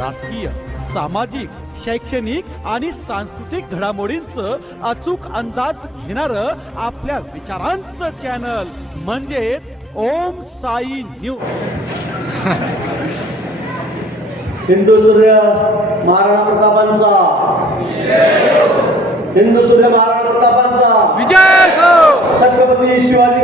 राजकीय सामाजिक शैक्षणिक आणि सांस्कृतिक घडामोडींचं अचूक अंदाज घेणार आपल्या विचारांचं चॅनल म्हणजेच ओम साई न्यूज. हिंदू सूर्य महाराणा प्रतापांचा. हिंदू सूर्य महाराणा प्रतापांचा. विजय हो. छत्रपती शिवाजी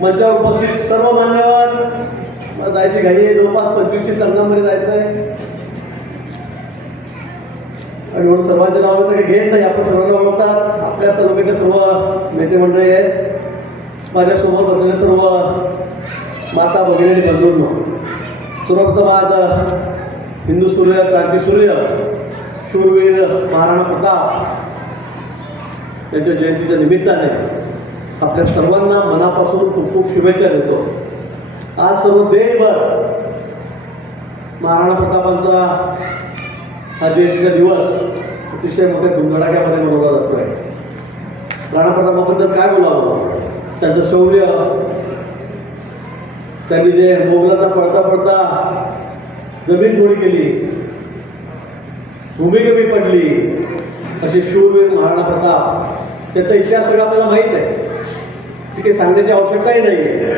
मंचावर उपस्थित सर्व मान्यवर. जायची घाई आहे. जवळपास पंचवीसशे संघामध्ये जायचं आहे आणि म्हणून सर्वांचे नाव वगैरे घेत नाही. आपण सर्वांना ओळखतात. आपल्या तालुक्याचे सर्व नेते मंडळी आहेत. माझ्यासमोर बसलेले सर्व माता भगिनी बंधूंनो. सर्वप्रथम आज हिंदू सूर्य क्रांती सूर्य शूरवीर महाराणा प्रताप त्यांच्या जयंतीच्या निमित्ताने आपल्या सर्वांना मनापासून खूप खूप शुभेच्छा देतो. आज सर्व देशभर महाराणा प्रतापांचा हा जयंतीचा दिवस अतिशय मोठ्या धुमधडाक्यामध्ये मनवला जातोय. राणा प्रतापाबद्दल काय बोलावं? त्यांचं शौर्य त्यांनी जे मोगलांना पळता पळता जमीन गोडी केली भूमी कमी पडली असे शूरवीर महाराणा प्रताप त्याचा इतिहास सगळा आपल्याला माहीत आहे. काही सांगण्याची आवश्यकताही नाही आहे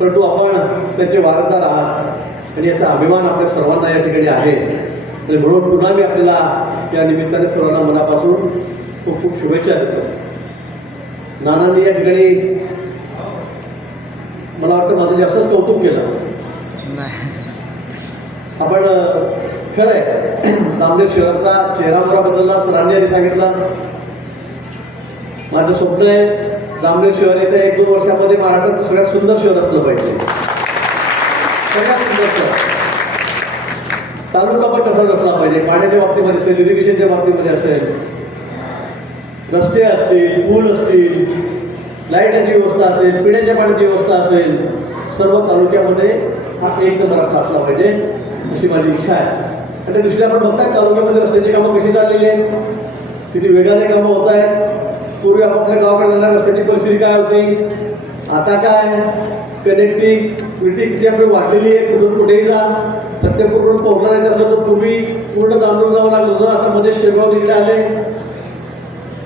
परंतु आपण त्याचे वारसदार आहात आणि याचा अभिमान आपल्या सर्वांना या ठिकाणी आहे. आणि म्हणून पुन्हा मी आपल्याला या निमित्ताने सर्वांना मनापासून खूप खूप शुभेच्छा देतो. नानांनी या ठिकाणी मला वाटतं माझं जास्तच कौतुक केलं. आपण खरं आहे नांदेड शहराचा चेहरा मोहरा बदलला सरांनी आधी सांगितलं. माझं स्वप्न आहे जांभळे शहर येत्या एक दोन वर्षामध्ये महाराष्ट्रात सगळ्यात सुंदर शहर असलं पाहिजे. सगळ्यात सुंदर शहर. तालुका पण तसाच असला पाहिजे. पाण्याच्या बाबतीमध्ये असेल इरिगेशनच्या बाबतीमध्ये असेल रस्ते असतील पूल असतील लाईटाची व्यवस्था असेल पिण्याच्या पाण्याची व्यवस्था असेल सर्व तालुक्यामध्ये हा एक मराठा असला पाहिजे अशी माझी इच्छा आहे. आणि दुसऱ्या आपण बघताय तालुक्यामध्ये रस्त्याची कामं कशी चाललेली आहेत? किती वेगाने कामं होत आहेत? पूर्वी आपापल्या गावाकडे जाणार रस्त्याची परिस्थिती काय होती? आता काय? कनेक्टिव्हिटी किती आपली वाढलेली आहे कुठून कुठेही जा. प्रत्येक कुठून पोहोचला जायचं असलं तर पूर्वी पूर्ण तांदूळ जावं लागलं. होतं आता मध्ये शेगाव तिकडे आले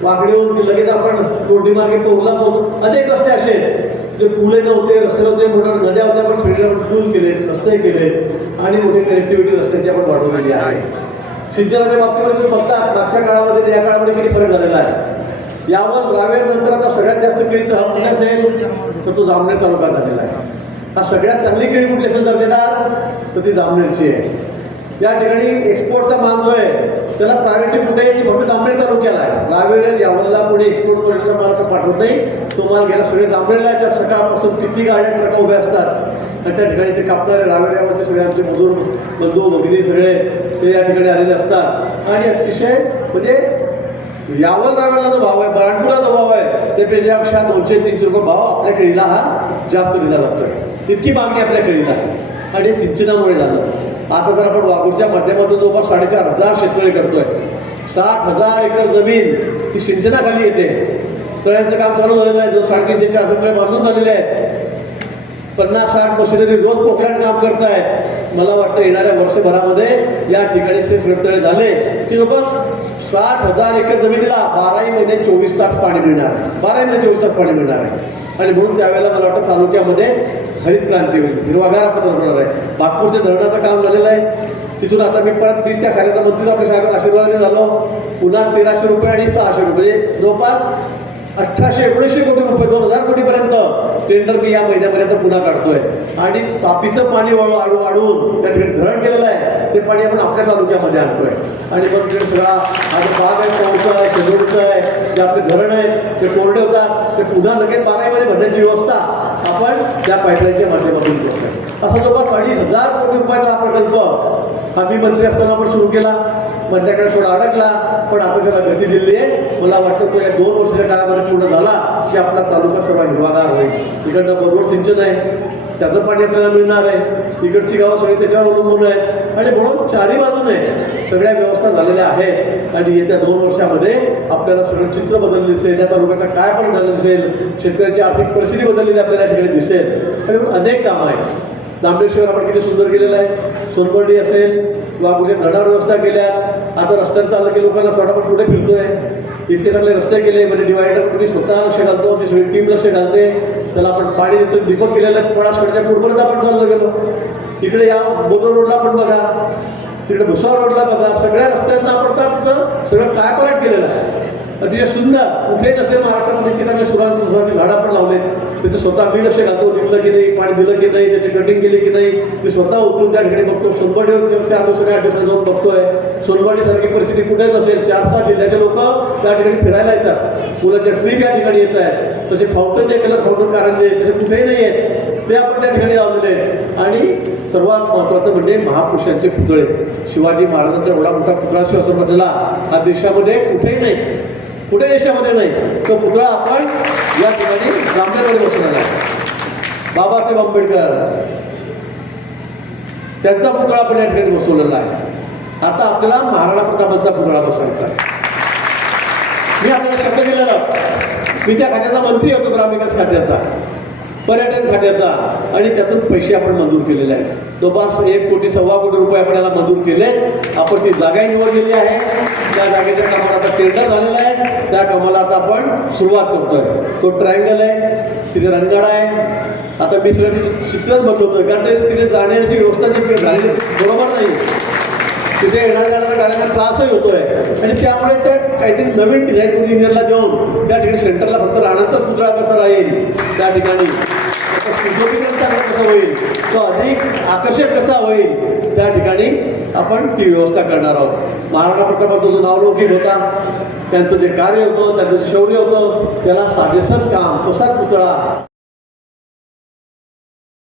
वाकडे होऊन लगेच आपण तोंडी मार्गे पोहला पोहोचतो अनेक रस्ते असे जे पुले नव्हते रस्ते नव्हते मोठ्या नद्या होत्या पण सगळे पूल केले रस्ते केले आणि मोठी कनेक्टिव्हिटी रस्त्याची आपण वाढवलेली आहे. सिंचनाच्या बाबतीमध्ये तुम्ही बघता मागच्या काळामध्ये या काळामध्ये किती फरक झालेला आहे. यावर रावेर नंतर आता सगळ्यात जास्त केळी हा कुठे असेल तर तो जामनेर तालुका झालेला आहे. हा सगळ्यात चांगली केळी कुठली असेल दर्जेदार तर ती जामनेरची आहे. या ठिकाणी एक्सपोर्टचा मान जो आहे त्याला प्रायोरिटी कुठे आहे फक्त जामनेर तालुक्याला आहे. रावेर यावरला पुढे एक्सपोर्ट क्वालिटीचा माल पाठवत नाही. तो माल घ्यायला सगळे जामनेरला आहे त्या सकाळपासून किती गाड्या ट्रक उभ्या असतात. आणि त्या ठिकाणी ते कापणारे रावेर सगळे आमचे मजूर बंधू भगिनी सगळे ते या ठिकाणी आलेले असतात. आणि अतिशय म्हणजे यावर रावेला जो भाव आहे बराणपूरला जो भाव आहे ते त्याच्यापेक्षा दोनशे तीनशे रुपये भाव आपल्या केळीला हा जास्त दिला जातोय. इतकी मागणी आपल्या केळीला आणि सिंचनामुळे झालं. आता जर आपण वागूरच्या माध्यमातून जवळपास साडेचार हजार शेतकरी करतोय. साठ हजार एकर जमीन ती सिंचनाखाली येते. तळ्यांचं काम चालू झालेलं आहे. जो साडेतीनशे चारशे रुपये बांधून झालेले आहेत. पन्नास साठ मशिनरी रोज पोखऱ्यात काम करतायत. मला वाटतं येणाऱ्या वर्षभरामध्ये या ठिकाणी से तळे झाले की जवळपास साठ हजार एकर जमिनीला बाराही महिने चोवीस तास पाणी मिळणार. बाराही महिने चोवीस तास पाणी मिळणार आहे. आणि म्हणून त्यावेळेला मला वाटतं तालुक्यामध्ये हरित क्रांती होईल. हिरवागार आपण होणार आहे. नागपूरच्या धरणाचं काम झालेलं आहे. तिथून आता मी परत तीस त्या कार्याचा आपल्या साहेबांना आशीर्वादाने झालो. पुन्हा तेराशे रुपये आणि सहाशे रुपये. म्हणजे जवळपास अठराशे एकोणीसशे कोटी रुपये दोन हजार कोटीपर्यंत टेंडर मी या महिन्यापर्यंत पुन्हा काढतोय. आणि तापीचं पाणी वाळू आणून त्या ठिकाणी धरण केलेलं आहे. ते पाणी आपण आपल्या तालुक्यामध्ये आणतोय. आणि मग तिकडे सगळा हा बाग आहे पाऊस आहे शेजूरचं आहे जे आपले धरण आहे ते कोरडे होतात. ते पुन्हा लगेच बारामध्ये भरण्याची व्यवस्था आपण त्या पाईपलाईनच्या माध्यमातून करतोय. असं जवळपास अडीच हजार कोटी रुपयाचा हा प्रकल्प आम्ही मंत्री असताना आपण सुरू केला. मध्याकडे थोडा अडकला पण आता त्याला गती दिली आहे. मला वाटतं तो या दोन वर्षाच्या काळामध्ये पूर्ण झाला की आपला तालुका सभा हिरवागार होईल. इकडनं बरोबर सिंचन आहे. त्याचं पाणी आपल्याला मिळणार आहे. इकडची गावं सगळी त्याच्यावर अवलंबून आहेत. आणि म्हणून चारी बाजूने सगळ्या व्यवस्था झालेल्या आहेत. आणि येत्या दोन वर्षामध्ये आपल्याला सगळं चित्र बदललं दिसेल या तालुक्याचा काय पण झालं दिसेल शेतकऱ्याची आर्थिक परिस्थिती बदललेली आपल्याला या ठिकाणी दिसेल. आणि अनेक कामं आहेत. जांभेश्वर आपण किती सुंदर केलेलं आहे. सोनबर्डी असेल किंवा कुठे धडावर व्यवस्था केल्या आता रस्त्यात चाललं की लोकांना फटाफट कुठे फिरतोय इतके चांगले रस्ते केले म्हणजे डिवायडर तुम्ही स्वतः लक्ष घालतो ती सगळी टीम लक्ष घालते त्याला आपण पाणी देतो दीपक केलेलं आहे पळासकडच्या पूर्वपर्यंत आपण चाललो गेलो. तिकडे या बोदर रोडला पण बघा तिकडे भुसावळ रोडला बघा सगळ्या रस्त्यांना आपण तर सगळं काय पलट केलेलं आहे. अतिशय सुंदर. कुठेही नसेल महाराष्ट्रामध्ये की नाही सुरुवात सुरुवाती झाडं पण लावले तिथे स्वतः मी लक्ष घालतो. निघलं की नाही पाणी दिलं की नाही त्याची कटिंग केली की नाही. मी स्वतः उतरून त्या ठिकाणी बघतो. सोनवाडीवर चार दिवसाने आठ दिवसात जाऊन बघतोय. सोनवाडीसारखी परिस्थिती कुठेच नसेल? चार सहा जिल्ह्याचे लोक त्या ठिकाणी फिरायला येतात. मुलाच्या ट्रीप या ठिकाणी येत आहेत. तसे फाउंटन जे केलं फाउंटन कारंजे तसे कुठेही नाही आहेत. ते आपण त्या ठिकाणी लावलेले आहेत. आणि सर्वात महत्त्वाचं म्हणजे महापुरुषांचे पुतळे. शिवाजी महाराजांचा एवढा मोठा पुतळा शिवसंपथला हा देशामध्ये कुठेही नाही. कुठे देशामध्ये नाही तो पुतळा आपण या ठिकाणी जामनेरमध्ये बसवलेला आहे. बाबासाहेब आंबेडकर. त्यांचा पुतळा आपण या ठिकाणी बसवलेला आहे. आता आपल्याला महाराणा प्रतापांचा पुतळा बसवायचा आहे. मी आपल्याला शब्द दिलेला मी त्या खात्याचा मंत्री होतो ग्रामविकास खात्याचा पर्यटन खात्याचा आणि त्यातून पैसे आपण मंजूर केलेले आहेत. जवळपास एक कोटी सव्वा कोटी रुपये आपल्याला मंजूर केले. आपण ती जागाही निवडलेली आहे. त्या जागेच्या कामाला आता टेंडर झालेलं आहे त्या कामाला आता आपण सुरुवात करतोय. तो ट्रायंगल आहे तिथे रंगाडा आहे. आता मी सगळं चित्रच बसवतोय कारण ते तिथे जाण्याची व्यवस्था जी झालेली बरोबर नाही. तिथे येणाऱ्या जाणाऱ्या गाड्यांना त्रासही होतोय. आणि त्यामुळे त्या काहीतरी नवीन डिझाईन इंजिनियरला देऊन त्या ठिकाणी सेंटरला फक्त राहण्याचा पुतळा कसा राहील त्या ठिकाणी. कसा होईल. तो अधिक आकर्षक कसा होईल. त्या ठिकाणी आपण ती व्यवस्था करणार आहोत महाराणा प्रतापाचा जो नावलौकिक होता त्यांचं जे कार्य होतं त्यांचं जे शौर्य होतं त्याला साजेसच काम तसाच पुतळा.